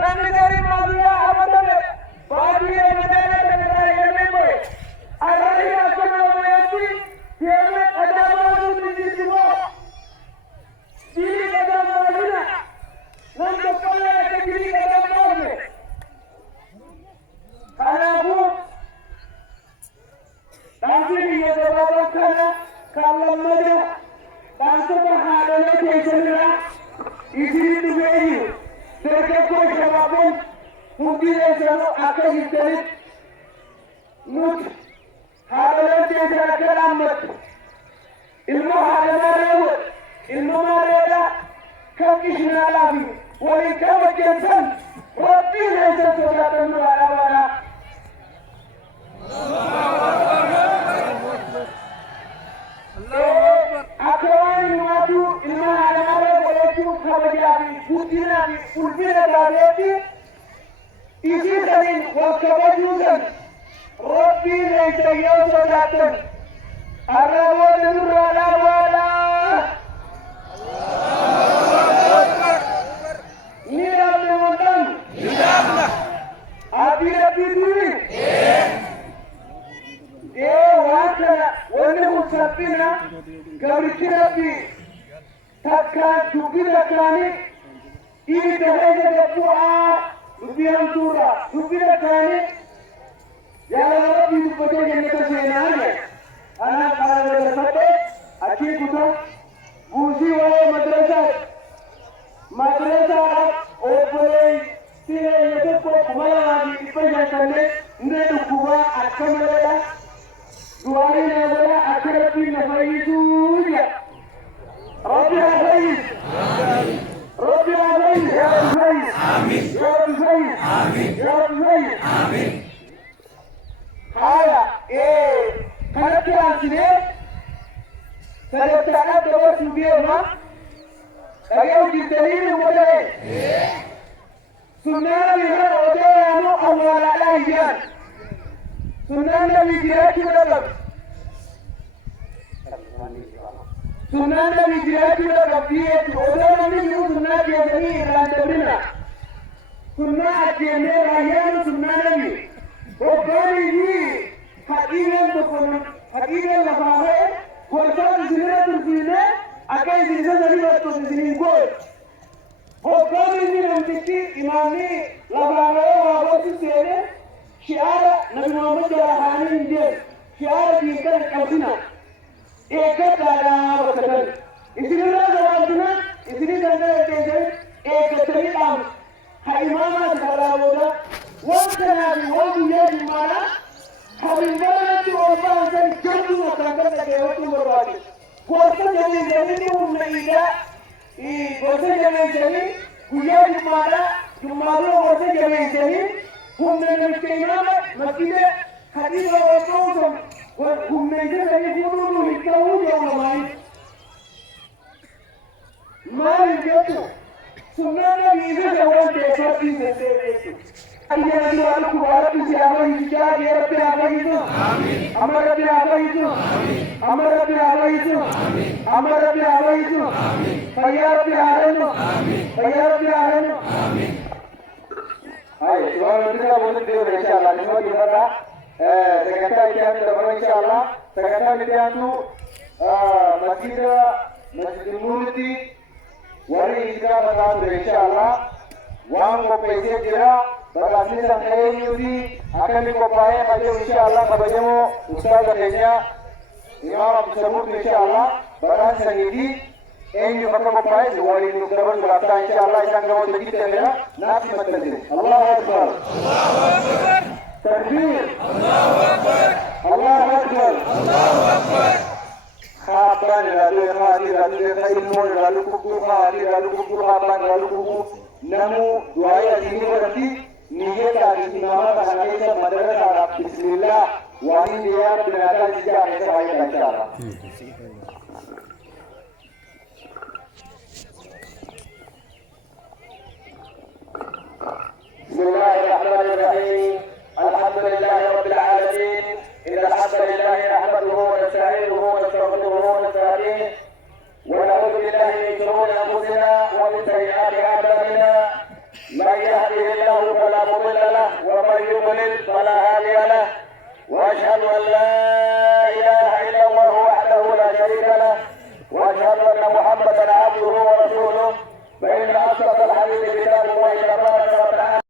namni gari maaliyaa amatame baadiyyaa madaala kanarraa eegalee arari akkana wayeetti deemee qadamaa nuti jijjiiroo dirii qadamaa jira nam tokkollee akka dirii qadamaa kanaafuu dhaabbii biyya gabaabaa kana kan lammada dhaansota haadholee keessanirraa isinii dhufeeyyu dargaggoo shabaaboon hundi keessanuu akka jirtanitti nuti haadholee keessan akka dhaammattu ilmoo haadhamaa reewwat ilmoo maareedhaa kan qishinaalaa fi waliin kan hojjetan rabbii keessan sodaatan nu haadhabaadhaa. Akwai madu ilma halamare waletu kabajabi budinabi ulbina dadeti isi sanin wakabajudan Rabbi laysa yawsatan arrawa nurala wala ni rabbi mandan abi rabbi duri wakana wani musafina gabri rabbi takka dubira kani ini dahaja dabua dubiyan tura dubira kani ya rabbi dubate jannata seenaane ana qara dafate achi kuta buzi wa madrasa opole tire yeto ko kumala di ipaja kanne ndedu kuwa akamalada duari nabala akhirati nafayituja Rabbi afayit Rabbi afayit ya Rabbi amin ya Rabbi amin ya Rabbi amin haya kanati asine sarata doba subiyema ayo jitahiri modai sunna liha odayano awala lahiyan sunna bijirati dalam sunna bijirati dalam dia odana ni sunna biasani randabrina sunna akene rayan sunna nabi ogani ni hadiran bokon hadiran lafahe kortan zinatu zine akai zinazali watu ziningo ogani ni namtiki imani lafahe wabasi sene shiara nabi Muhammad jalahani indiye shiara dikar kasina ekad dara wakatan isini razawalna isini danda teze ekatani am ha imama sarawoda wakana bi wadu yadi mara habibana ti obansan jandu makanga de watu morwadi kosa jami jami ummaida kosa jami jami kuyadi mara jumado kosa jami jami humne namkeinama makide hadiza watonzo humne jami hudunu hikauje umamai mali jotu sunana bize wante fati sese ayyana du'al kubara bi alayhi jadi rabbi alayhi amin amar rabbi alayhi amin amar rabbi alayhi amin amar rabbi alayhi amin ya rabbi alayhi amin ya rabbi alayhi amin Hai, soal kita boleh dia insyaallah. Semua kita sekarang kita dapat insyaallah. Sekarang kita tu masjid Nurti wali kita dapat insyaallah. Wang ko paise kira bagasi sampai ni akan dikopai pada insyaallah kabarnya ustaz katanya Imam Abu Sabut insyaallah barang sendiri ini maka kopai wali itu terus berkata insyaallah isang kamu begitu ya nabi matadin Allahu akbar Allahu akbar takbir Allahu akbar Allahu akbar Allahu akbar khaban lalu khadi lalu ilmu lalu kuku khadi lalu kuku khaban lalu kuku namu doa ini berarti niat dari imam bahasa madrasah bismillah wali dia benar-benar tidak ada saya insyaallah بسم الله الرحمن الرحيم الحمد لله رب العالمين إن الحمد لله نحمده ونستعينه ونستغفره ونستهديه ونعوذ بالله من شرور أنفسنا ومن سيئات أعمالنا من يهده الله فلا مضل له ومن يضلل فلا هادي له واشهد ان لا اله الا الله وحده لا شريك له واشهد ان محمدا عبده ورسوله فان اصدق الحديث كتاب الله تبارك وتعالى